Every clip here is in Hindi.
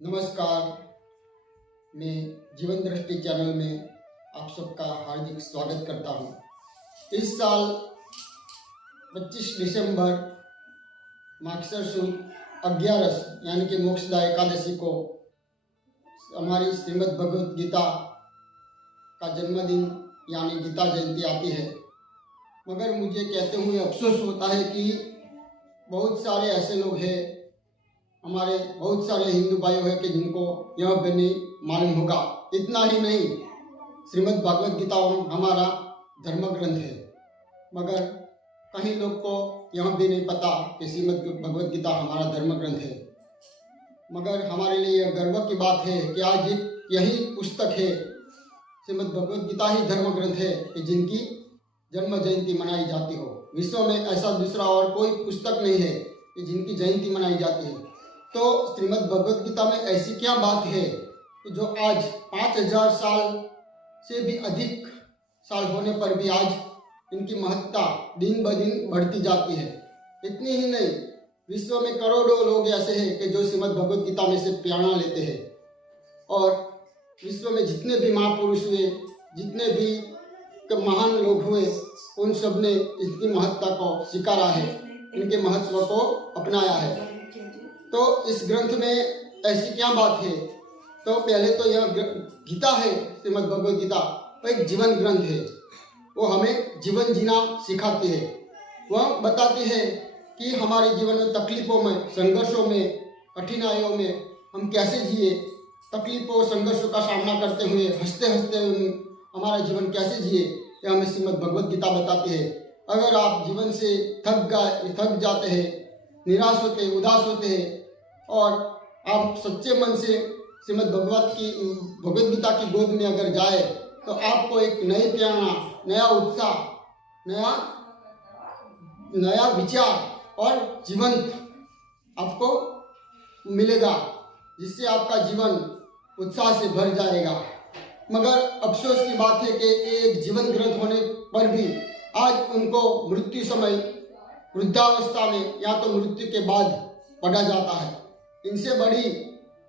नमस्कार, मैं जीवन दृष्टि चैनल में आप सबका हार्दिक स्वागत करता हूं। इस साल 25 दिसंबर मागसर शुद्ध 11 यानी कि मोक्षदा एकादशी को हमारी श्रीमद् भगवत गीता का जन्मदिन यानी गीता जयंती आती है। मगर मुझे कहते हुए अफसोस होता है कि बहुत सारे ऐसे लोग हैं, हमारे बहुत सारे हिंदू भाइयों हैं कि जिनको यह भी नहीं मालूम होगा। इतना ही नहीं, श्रीमद् भगवत गीता हमारा धर्म ग्रंथ है, मगर कई लोग को यह भी नहीं पता कि श्रीमद् भगवत गीता हमारा धर्म ग्रंथ है। मगर हमारे लिए यह गर्व की बात है कि आज यही पुस्तक है, श्रीमद् भगवत गीता ही धर्म ग्रंथ है कि जिनकी जन्म जयंती मनाई जाती हो। विश्व में ऐसा दूसरा और कोई पुस्तक नहीं है कि जिनकी जयंती मनाई जाती है। तो श्रीमद् भगवत गीता में ऐसी क्या बात है कि जो आज 5000 साल से भी अधिक साल होने पर भी आज इनकी महत्ता दिन ब दिन बढ़ती जाती है। इतनी ही नहीं, विश्व में करोड़ों लोग ऐसे हैं कि जो श्रीमद् भगवत गीता में से प्रेरणा लेते हैं, और विश्व में जितने भी महापुरुष हुए, जितने भी महान लोग हुए, उन सब ने इसकी महत्ता को स्वीकारा है, इनके महत्व को अपनाया है। तो इस ग्रंथ में ऐसी क्या बात है? तो पहले तो यह गीता है, श्रीमद् भगवत गीता, वो एक जीवन ग्रंथ है। वो हमें जीवन जीना सिखाती है। वह बताती है कि हमारे जीवन में तकलीफ़ों में, संघर्षों में, कठिनाइयों में हम कैसे जिए, तकलीफ़ों संघर्षों का सामना करते हुए हंसते हंसते हमारा जीवन कैसे जिए, यह हमें श्रीमद् भगवत गीता बताती है। अगर आप जीवन से थक जाते हैं, निराश होते हैं, उदास होते हैं, और आप सच्चे मन से श्रीमद् भगवत गीता की गोद में अगर जाए, तो आपको एक नई प्रेरणा, नया उत्साह, नया विचार और जीवंत आपको मिलेगा, जिससे आपका जीवन उत्साह से भर जाएगा। मगर अफसोस की बात है कि एक जीवन ग्रंथ होने पर भी आज उनको मृत्यु समय, वृद्धावस्था में या तो मृत्यु के बाद पढ़ा जाता है। इनसे बड़ी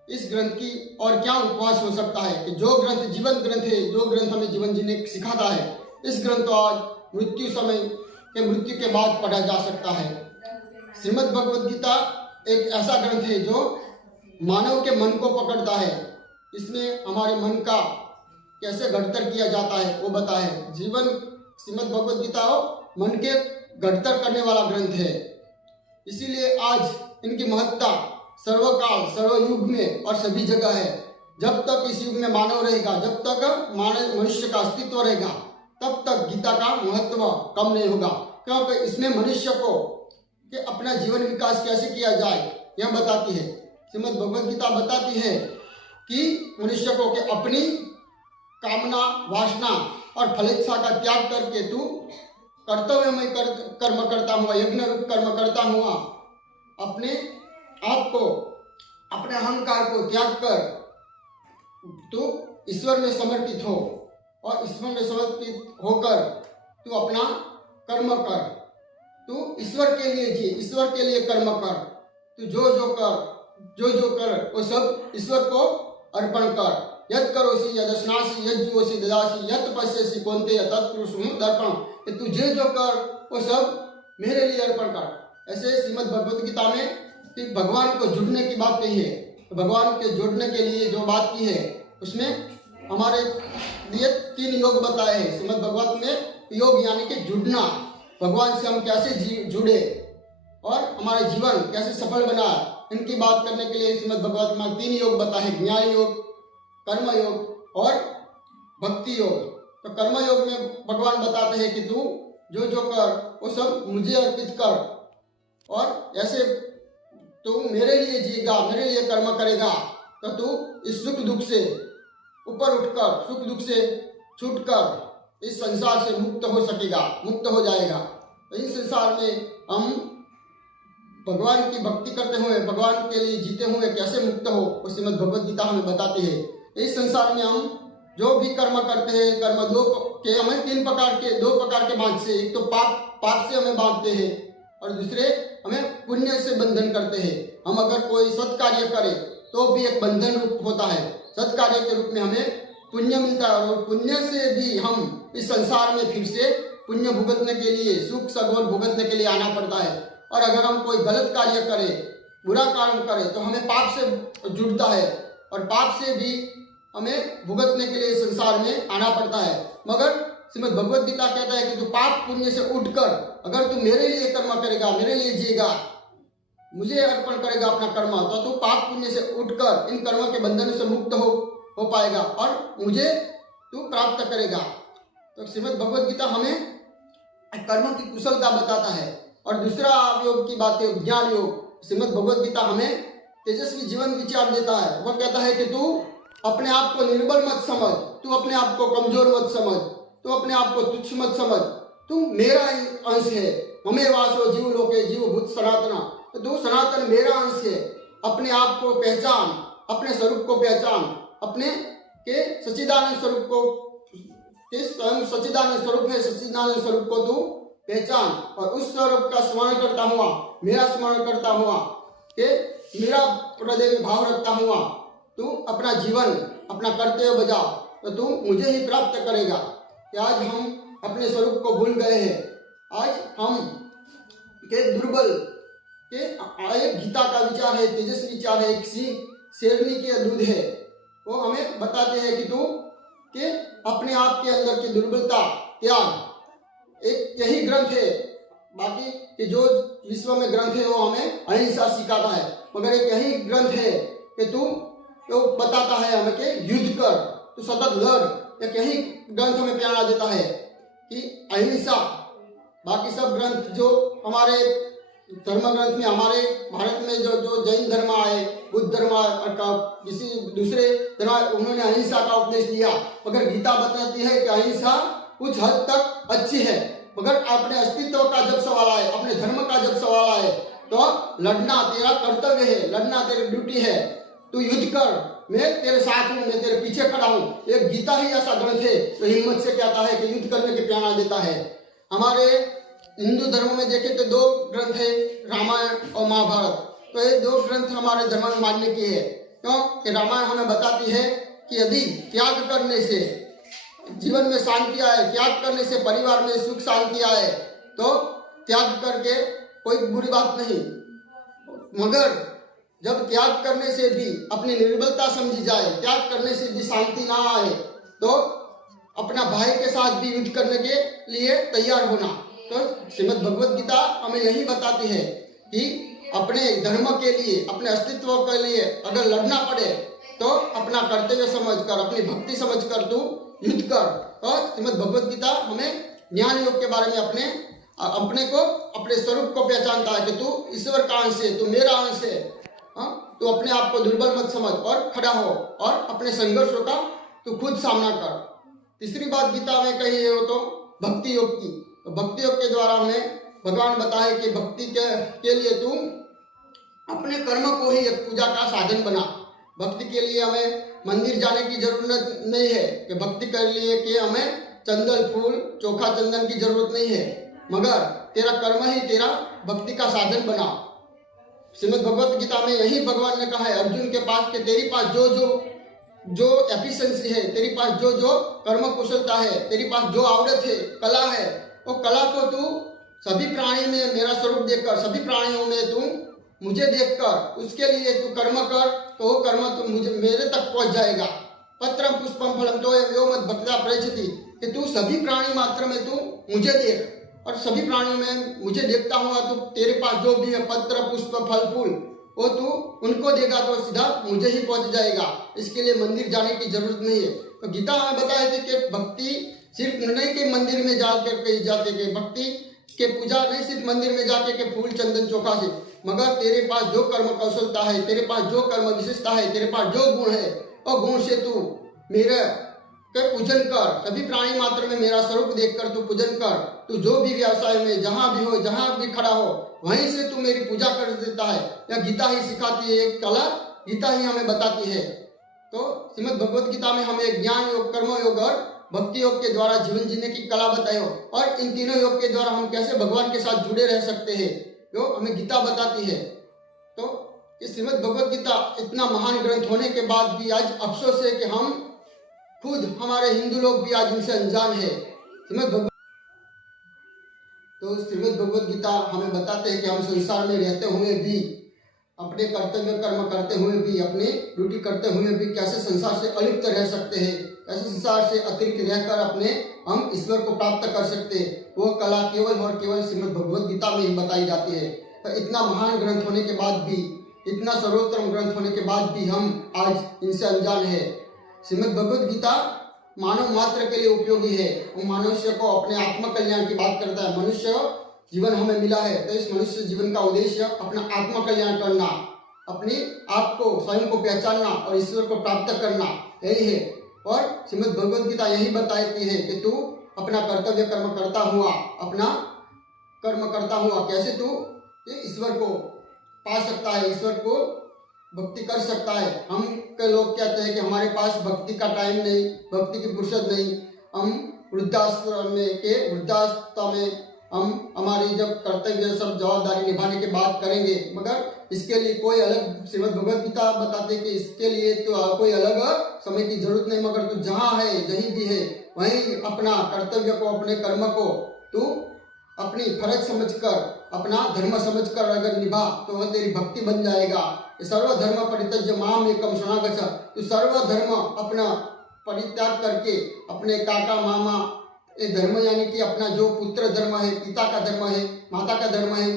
इस ग्रंथ की और क्या उपवास हो सकता है कि जो ग्रंथ जीवन ग्रंथ है, जो ग्रंथ हमें जीवन जीने सिखाता है, इस ग्रंथ को आज मृत्यु के बाद पढ़ा जा सकता है। श्रीमद् भगवत गीता एक ऐसा ग्रंथ है जो मानव के मन को पकड़ता है। इसमें हमारे मन का कैसे घड़तर किया जाता है वो बता है। श्रीमद् भगवत गीता मन के घड़तर करने वाला ग्रंथ है। इसीलिए आज इनकी महत्ता सर्वकाल, सर्वयुग में और सभी जगह है। जब तक इस युग में मानव रहेगा, जब तक मनुष्य का अस्तित्व रहेगा, तब तक गीता का महत्व कम नहीं होगा। क्योंकि इसमें मनुष्य को कि अपना जीवन विकास कैसे किया जाए यह बताती है। श्रीमद् भगवत गीता बताती है कि मनुष्य को कि अपनी कामना, वासना और फलेच्छा का त्याग करके तू कर्तव्यमय कर्म करता हुआ, यज्ञ रूप कर्म करता हुआ अपने आप को, अपने अहंकार को त्याग कर तू ईश्वर में समर्पित हो, और ईश्वर में समर्पित होकर तू अपना कर्म कर। तू ईश्वर के लिए जी, ईश्वर के लिए कर्म कर। तू जो जो कर वो सब ईश्वर को अर्पण कर। यद करोसि यदश्नासि यज्जुओसि ददासि यत् पश्यसि कौन्तेय तत्कुरुषु दर्पण, कि तू जो कर वो सब मेरे लिए अर्पण कर। ऐसे श्रीमद् भगवत गीता में भगवान को जुड़ने की बात कही है। तो भगवान के जुड़ने के लिए जो बात की है, उसमें हमारे लिए 3 योग बताए हैं श्रीमद् भगवत में। योग यानी कि जुड़ना, भगवान से हम कैसे जुड़े और हमारा जीवन कैसे सफल बना, इनकी बात करने के लिए श्रीमद् भगवत में 3 योग बताए हैं, ज्ञान योग, कर्म योग और भक्ति योग। तो कर्म योग में भगवान बताते हैं कि तू जो कर वो सब मुझे अर्पित कर, और ऐसे तू मेरे लिए जिएगा, मेरे लिए कर्म करेगा, तो तू इस सुख दुख से ऊपर उठकर, सुख दुख से छूटकर इस संसार से मुक्त हो सकेगा, मुक्त हो जाएगा। तो इस संसार में हम भगवान की भक्ति करते हुए, भगवान के लिए जीते हुए कैसे मुक्त हो, वो श्रीमद् भगवत गीता हमें बताती है। इस संसार में हम जो भी कर्म करते हैं, कर्म दो प्रकार के बांध से, एक तो पाप से हमें बांधते हैं, और दूसरे हमें पुण्य से बंधन करते हैं। हम अगर कोई सत्कार्य करें तो भी एक बंधन रूप होता है। सत्कार्य के रूप में हमें पुण्य मिलता है और पुण्य से भी हम इस संसार में फिर से पुण्य भुगतने के लिए, सुख सगोर भुगतने के लिए आना पड़ता है। और अगर हम कोई गलत कार्य करें, बुरा काम करें, तो हमें पाप से जुड़ता है और पाप से भी हमें भुगतने के लिए संसार में आना पड़ता है। मगर श्रीमद् भगवद गीता कहता है कि तू पाप पुण्य से उठकर अगर तू मेरे लिए कर्म करेगा, मेरे लिए जिएगा, मुझे अर्पण करेगा अपना कर्म, तो तू पाप पुण्य से उठकर इन कर्म के बंधन से मुक्त हो पाएगा और मुझे तू प्राप्त करेगा। तो श्रीमद् भगवद गीता हमें कर्म की कुशलता बताता है। और दूसरा योग की बात है ज्ञान योग। श्रीमद् भगवद गीता हमें तेजस्वी जीवन विचार देता है। वह कहता है कि तू अपने आप को निर्बल मत समझ, तू अपने आप को कमजोर मत समझ, तू अपने आप को तुच्छ मत समझ, तू मेरा अंश है। ममे वासो जीव लोके जीव भूत सनातना, तो तू सनातन मेरा अंश है। अपने आप को पहचान, अपने स्वरूप को पहचान, अपने के सच्चिदानंद स्वरूप को, स्वयं सच्चिदानंद स्वरूप है, सच्चिदानंद स्वरूप को तू पहचान और उस स्वरूप का स्मरण करता हुआ, मेरा स्मरण करता हुआ, के मेरा हृदय में भाव रखता हुआ तू अपना जीवन, अपना कर्तव्य बजा, तो तू मुझे ही प्राप्त करेगा। कि आज हम अपने स्वरूप को भूल गए हैं। आज हम के दुर्बल के एक गीता का विचार है, तेजस्वी विचार है, एक शेरनी के दूध है, वो हमें बताते हैं कि तू के अपने आप के अंदर की दुर्बलता त्याग, एक यही ग्रंथ है। बाकी कि जो विश्व में ग्रंथ है वो हमें अहिंसा सिखाता है, मगर एक यही ग्रंथ है कि तू तो बताता है हमें कि युद्ध कर, तू सतत लड़। एक यही ग्रंथ हमें प्यारा देता है कि अहिंसा। बाकी सब ग्रंथ जो हमारे धर्म ग्रंथ में, हमारे भारत में जो जैन धर्म आए, बुद्ध धर्म का, किसी दूसरे धर्म, उन्होंने अहिंसा का उपदेश दिया, मगर गीता बताती है कि अहिंसा कुछ हद तक अच्छी है, मगर अपने अस्तित्व का जब सवाल आए, अपने धर्म का जब सवाल आए, तो लड़ना तेरा कर्तव्य है, लड़ना तेरी ड्यूटी है। तू युद्ध कर, मैं तेरे साथ हूँ, मैं तेरे पीछे खड़ा हूँ। एक गीता ही ऐसा ग्रंथ है तो हिम्मत से कहता है कि युद्ध करने की प्रेरणा देता है। हमारे हिंदू धर्म में देखें तो दो ग्रंथ है, रामायण और महाभारत। तो ये दो ग्रंथ हमारे धर्म में मानने की है। क्यों कि रामायण हमें बताती है कि यदि त्याग करने से जीवन में शांति आए, त्याग करने से परिवार में सुख शांति आए, तो त्याग करके कोई बुरी बात नहीं। मगर जब त्याग करने से भी अपनी निर्बलता समझी जाए, त्याग करने से भी शांति ना आए, तो अपना भाई के साथ भी युद्ध करने के लिए तैयार होना। तो श्रीमद् भगवद गीता हमें यही बताती है कि अपने धर्म के लिए, अपने अस्तित्व के लिए अगर लड़ना पड़े तो अपना कर्तव्य समझकर, अपनी भक्ति समझकर तू युद्ध कर। और श्रीमद् भगवद गीता हमें ज्ञान योग के बारे में अपने को, अपने स्वरूप को पहचानता है कि तू ईश्वर का अंश है, तू मेरा अंश है। तो अपने आप को दुर्बल मत समझ और खड़ा हो और अपने संघर्षों का तू खुद सामना कर। तीसरी बात गीता में कही है वो तो भक्ति योग की। तो भक्ति योग के द्वारा हमें भगवान बताए कि भक्ति के लिए तू अपने कर्म को ही एक पूजा का साधन बना। भक्ति के लिए हमें मंदिर जाने की जरूरत नहीं है कि भक्ति कर लिए कि हमें चंदन फूल चोखा चंदन की जरूरत नहीं है, मगर तेरा कर्म ही तेरा भक्ति का साधन बना। श्रीमद् भगवत गीता में यही भगवान ने कहा है अर्जुन के पास कि तेरी पास जो एफिशिएंसी है, तेरी पास जो कर्म कुशलता है, तेरी पास जो आवड़त है, कला है, वो कला को तू सभी प्राणी में मेरा स्वरूप देखकर, सभी प्राणियों में तू मुझे देखकर उसके लिए तू कर्म कर, तो वो कर्म तू मुझे मेरे तक पहुंच जाएगा। पत्रम पुष्पम फलम तो यो मत भक्ता प्रयच्छति, कि तू सभी प्राणी मात्र में तू मुझे देख और सभी प्राणियों में मुझे देखता हुआ तू तेरे पास जो भी है पत्र पुष्प फल फूल वो तू उनको देगा तो सीधा मुझे ही पहुंच जाएगा। इसके लिए मंदिर जाने की जरूरत नहीं है। तो गीता हमें बताए थे कि भक्ति सिर्फ नहीं कि मंदिर में जाके के भक्ति के पूजा नहीं सिर्फ मंदिर में जाके के फूल चंदन चोखा से, मगर तेरे पास जो कर्म कौशलता है, तेरे पास जो कर्म विशेषता है, तेरे पास जो गुण है, और गुण से तू मेरे के पूजन कर। सभी प्राणी मात्र में मेरा स्वरूप देखकर तू पूजन कर। तू जो भी व्यवसाय में जहां भी हो, जहां भी खड़ा हो, वहीं से तू मेरी पूजा कर देता है। यह गीता ही सिखाती है, एक कला गीता ही हमें बताती है। तो श्रीमद् भगवत गीता में हमें ज्ञान योग, कर्म योग और भक्ति योग के द्वारा जीवन जीने की कला बताई हो, और इन तीनों योग के द्वारा हम कैसे भगवान के साथ जुड़े रह सकते हैं जो हमें गीता बताती है। तो कि श्रीमद् भगवद गीता इतना महान ग्रंथ होने के बाद भी आज अफसोस है कि हम खुद हमारे हिंदू लोग भी आज इनसे अनजान है। श्रीमद् भगवद गीता हमें बताते हैं कि हम संसार में रहते हुए भी, अपने कर्तव्य कर्म करते हुए भी, अपनी ड्यूटी करते हुए भी कैसे संसार से अलिप्त रह सकते हैं, कैसे संसार से अतिरिक्त रहकर अपने हम ईश्वर को प्राप्त कर सकते हैं। वो कला केवल और केवल श्रीमद् भगवद गीता में ही बताई जाती है। तो इतना महान ग्रंथ होने के बाद भी, इतना सर्वोत्तम ग्रंथ होने के बाद भी हम आज इनसे अनजान है। श्रीमद् भगवद गीता मानव मात्र के लिए उपयोगी है। वो मनुष्य को अपने आत्म कल्याण की बात करता है। मनुष्य जीवन हमें मिला है तो इस मनुष्य जीवन का उद्देश्य अपना आत्म कल्याण करना, अपने आप को स्वयं को पहचानना और ईश्वर को प्राप्त करना, यही है। और श्रीमद् भगवद गीता यही बताती है कि तू अपना कर्तव्य कर्म करता हुआ, अपना कर्म करता हुआ कैसे तू ईश्वर को पा सकता है, ईश्वर को भक्ति कर सकता है। हम के लोग कहते हैं कि हमारे पास भक्ति का टाइम नहीं, भक्ति की फुर्सत नहीं, हम वृद्धावस्था में हम हमारी जब कर्तव्य सब जवाबदारी निभाने की बात करेंगे, मगर इसके लिए कोई अलग श्रीमद् भगवद गीता बताते कि इसके लिए तो कोई अलग समय की जरूरत नहीं, मगर तू जहाँ है, जहीं भी है, वहीं अपना कर्तव्य को, अपने कर्म को तू अपनी फर्ज समझकर, अपना धर्म समझकर अगर निभा तो वह तेरी भक्ति बन जाएगा। सर्वधर्म परित्यज्य माम एकम शरणागच्छ, तू सर्वधर्म अपना परित्याग करके अपने काका मामा ये धर्म यानी कि अपना जो पुत्र धर्म है, पिता का धर्म है, माता का धर्म है,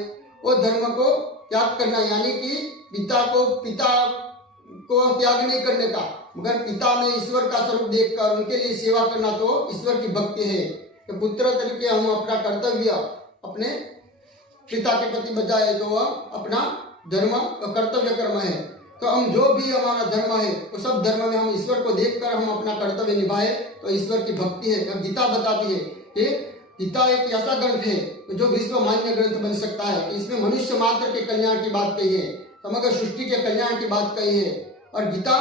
वो धर्म को त्याग करना, यानी कि पिता को त्याग नहीं करने का, मगर पिता में ईश्वर का स्वरूप देखकर उनके लिए सेवा करना तो ईश्वर की भक्ति है। तो पुत्र तरीके हम अपना कर्तव्य अपने पिता के प्रति बजाए तो वह अपना धर्म कर्तव्य कर्म है। तो हम जो भी हमारा धर्म है वो सब धर्म में हम ईश्वर को देखकर हम अपना कर्तव्य निभाए तो ईश्वर की भक्ति है। गीता बताती है कि गीता एक ऐसा ग्रंथ है जो विश्व मान्य ग्रंथ बन सकता है। इसमें मनुष्य मात्र के कल्याण की बात कही है, समग्र सृष्टि के कल्याण की बात कही है। और गीता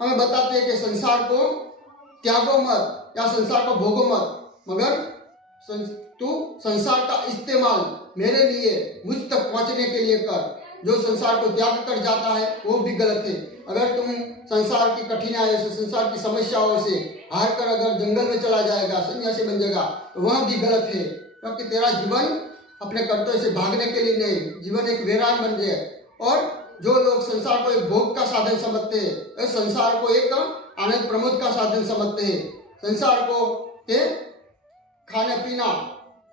हमें बताते हैं कि संसार को त्यागो मत या संसार को भोगो मत, मगर तू संसार का इस्तेमाल मेरे लिए, मुझ तक पहुंचने के लिए कर। जो संसार को त्याग कर जाता है वो भी गलत है। अगर तुम संसार की कठिनाइयों से, संसार की समस्याओं से हार कर अगर जंगल में चला जाएगा, सन्यासी बन जाएगा, तो वह भी गलत है, क्योंकि तेरा जीवन अपने कर्तव्य से भागने के लिए नहीं, जीवन एक वीरान बन जाए। और जो लोग संसार को एक भोग का साधन समझते हैं, संसार को एक आनंद प्रमोद का साधन समझते हैं, संसार को खाना पीना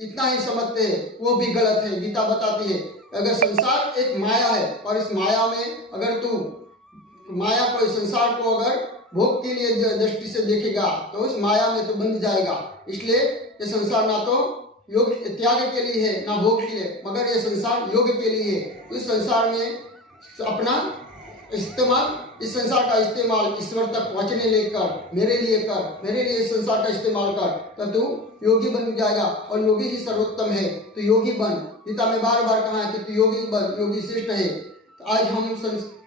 इतना ही समझते हैं, वो भी गलत है। गीता बताती है अगर संसार एक माया है और इस माया में अगर तू माया को, संसार को अगर भोग के लिए दृष्टि से देखेगा तो उस माया में तो बंध जाएगा। इसलिए ये संसार ना तो योग त्याग के लिए है ना भोग के लिए, मगर ये संसार योग के लिए है। इस संसार में अपना इस्तेमाल, इस संसार का इस्तेमाल ईश्वर तक पहुंचने लेकर मेरे लिए कर, मेरे लिए इस संसार का इस्तेमाल कर, तो तू योगी बन जाएगा। और योगी ही सर्वोत्तम है, तो योगी बन। गीता में बार बार कहा है कि तू योगी बन, योगी श्रेष्ठ है। तो आज हम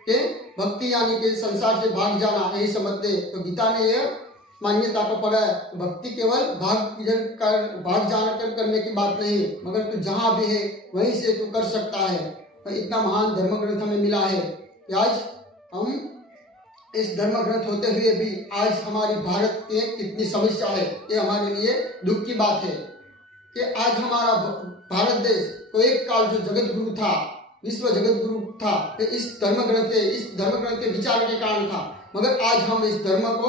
के भक्ति यानी कि संसार से भाग जाना नहीं समझते, तो गीता ने यह मान्यता को पढ़ा है। तो भक्ति केवल भाग जाना करने की बात नहीं, मगर तू जहाँ भी है वहीं से तू कर सकता है। तो इतना महान धर्म ग्रंथ हमें मिला है कि आज हम इस धर्म ग्रंथ होते हुए भी आज हमारी भारत के कितनी समस्या है, ये हमारे लिए दुख की बात है कि आज हमारा भारत देश को एक काल जो जगत गुरु था, विश्व जगत गुरु था, तो इस धर्म ग्रंथ के विचार के कारण था, मगर आज हम इस धर्म को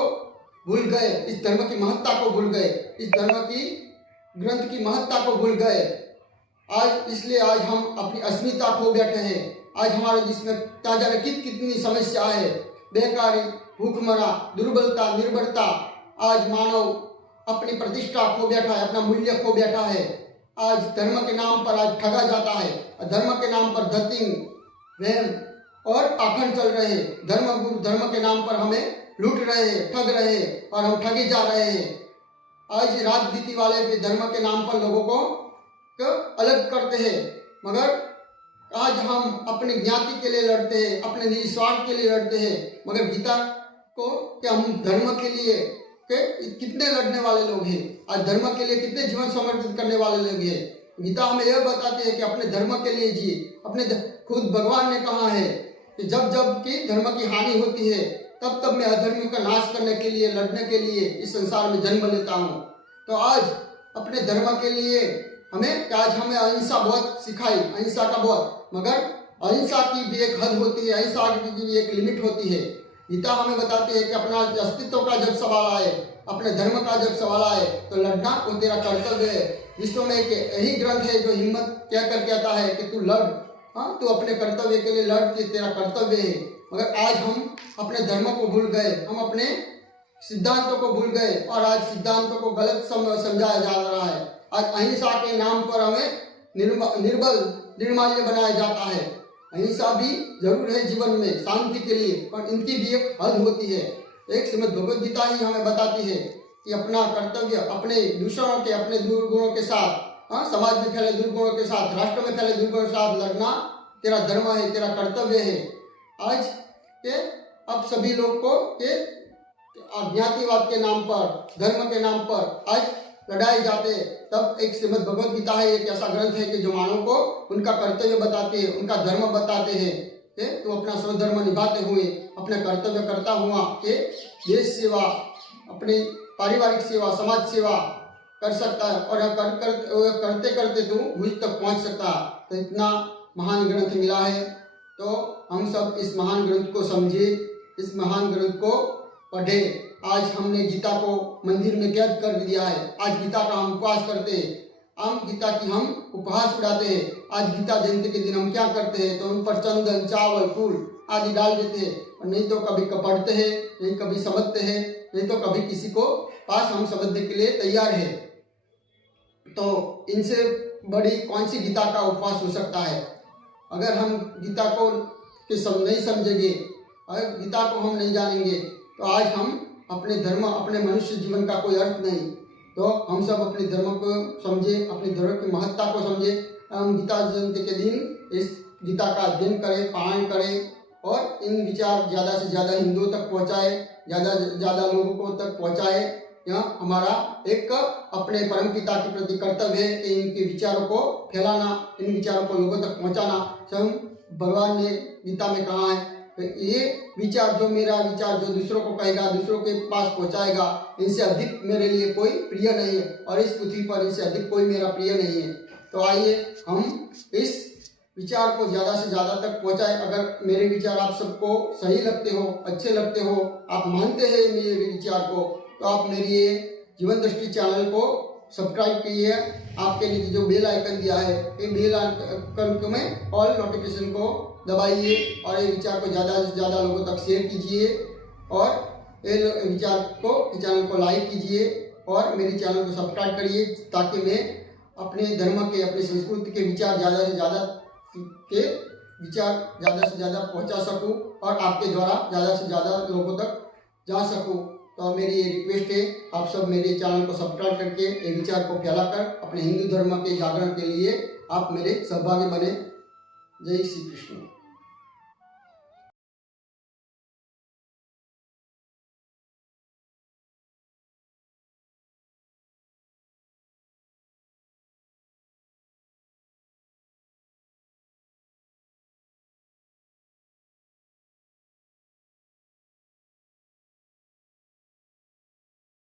भूल गए, इस धर्म की महत्ता को भूल गए, इस धर्म की ग्रंथ की महत्ता को भूल गए। आज इसलिए आज हम अपनी अस्मिता खो बैठे हैं। आज हमारे देश में क्या जाने कितनी समस्या है, बेकारी, भूखमरा, दुर्बलता, निर्भरता। आज मानव अपनी प्रतिष्ठा खो बैठा है, अपना मूल्य खो बैठा है। आज धर्म के नाम पर आज ठगा जाता है, धर्म के नाम पर धतिंग, वहम और पाखंड चल रहे हैं। धर्म गुरु धर्म के नाम पर हमें लूट रहे हैं, ठग रहे हैं और हम ठगे जा रहे हैं। आज राजनीति वाले भी धर्म के नाम पर लोगों को अलग करते हैं, मगर आज हम अपनी ज्ञाति के लिए लड़ते हैं, अपने निस्वार्थ के लिए लड़ते हैं, मगर गीता को क्या हम धर्म के लिए कितने लड़ने वाले लोग हैं, आज धर्म के लिए कितने जीवन समर्पित करने वाले लोग हैं। गीता हमें यह बताती है कि अपने धर्म के लिए जिए। अपने खुद भगवान ने कहा है कि जब जब कि धर्म की हानि होती है तब तब मैं अधर्म का नाश करने के लिए, लड़ने के लिए इस संसार में जन्म लेता हूँ। तो आज अपने धर्म के लिए आज हमें अहिंसा बहुत सिखाई, अहिंसा का बहुत, मगर अहिंसा की भी एक हद होती है, अहिंसा की भी एक लिमिट होती है। गीता हमें बताती है कि अपना अस्तित्व का जब सवाल आए, अपने धर्म का जब सवाल आए तो लड़ना वो तेरा कर्तव्य है। विश्व में एक यही ग्रंथ है जो हिम्मत क्या कर कहता है कि तू लड़, हाँ तू अपने कर्तव्य के लिए लड़, के तेरा कर्तव्य है। मगर आज हम अपने धर्म को भूल गए, हम अपने सिद्धांतों को भूल गए और आज सिद्धांतों को गलत समझाया जा रहा है। आज अहिंसा के नाम पर हमें निर्माल्य बनाया जाता है। अहिंसा भी जरूर है जीवन में शांति के लिए, पर इनकी भी एक हद होती है। एक श्रीमद् भगवद गीता ही हमें बताती है कि अपना कर्तव्य अपने दूसरों के, अपने दुर्गुणों के साथ, समाज में फैले दुर्गुणों के साथ, राष्ट्र में फैले दुर्गुणों के साथ लड़ना तेरा धर्म है, तेरा कर्तव्य है। आज के अब सभी लोग को के अज्ञातिवाद के नाम पर, धर्म के नाम पर आज लड़ाए जाते। तब एक श्रीमद् भगवद गीता है, एक ऐसा ग्रंथ है कि जो मानव को उनका कर्तव्य बताते हैं, उनका धर्म बताते हैं। तो अपना स्वधर्म निभाते हुए, अपने कर्तव्य करता हुआ के देश सेवा, अपनी पारिवारिक सेवा, समाज सेवा कर सकता है और करते करते तू भुज तक पहुंच सकता है। तो इतना महान ग्रंथ मिला है, तो हम सब इस महान ग्रंथ को समझे, इस महान ग्रंथ को पढ़े। आज हमने गीता को मंदिर में कैद कर दिया है। आज गीता का हम उपवास करते हैं, हम गीता की हम उपहास उड़ाते हैं। आज गीता जयंती के दिन हम क्या करते हैं, तो उन पर चंदन, चावल, फूल आदि डाल देते हैं, और नहीं तो कभी पढ़ते हैं, नहीं कभी समझते हैं, नहीं तो कभी किसी को पास हम समझने के लिए तैयार है। तो इनसे बड़ी कौन सी गीता का उपवास हो सकता है। अगर हम गीता को नहीं समझेंगे, अगर गीता को हम नहीं जानेंगे, तो आज हम अपने धर्म, अपने मनुष्य जीवन का कोई अर्थ नहीं। तो हम सब अपने धर्म को समझे, अपने धर्म की महत्ता को समझे। हम गीता जयंती के दिन इस गीता का अध्ययन करें, पारायण करें और इन विचार ज़्यादा से ज़्यादा हिंदुओं तक पहुँचाए, ज़्यादा से ज़्यादा लोगों को तक पहुँचाए। यह हमारा एक अपने परम पिता के प्रति कर्तव्य है कि इनके विचारों को फैलाना, इन विचारों को लोगों तक पहुँचाना। स्वयं भगवान ने गीता में कहा है, ये विचार, जो मेरा विचार जो दूसरों को कहेगा, दूसरों के पास पहुंचाएगा, इनसे अधिक मेरे लिए कोई प्रिय नहीं है, और इस पृथ्वी पर इनसे अधिक कोई मेरा प्रिय नहीं है। तो आइए हम इस विचार को ज़्यादा से ज़्यादा तक पहुंचाएं। अगर मेरे विचार आप सबको सही लगते हो, अच्छे लगते हो, आप मानते हैं मेरे विचार को, तो आप मेरी ये जीवन दृष्टि चैनल को सब्सक्राइब कीजिए। आपके नीचे जो बेल आइकन दिया है, ये बेल आइकन में ऑल नोटिफिकेशन को दबाइए और ये विचार को ज़्यादा से ज़्यादा लोगों तक शेयर कीजिए, और ये विचार को, चैनल को लाइक कीजिए और मेरे चैनल को सब्सक्राइब करिए, ताकि मैं अपने धर्म के, अपनी संस्कृति के विचार ज़्यादा से ज़्यादा पहुंचा सकूं और आपके द्वारा ज़्यादा से ज़्यादा लोगों तक जा सकूं। तो मेरी ये रिक्वेस्ट है, आप सब मेरे चैनल को सब्सक्राइब करके ये विचार को फैलाकर अपने हिंदू धर्म के जागरण के लिए आप मेरे सहभागी बने। जय श्री कृष्ण।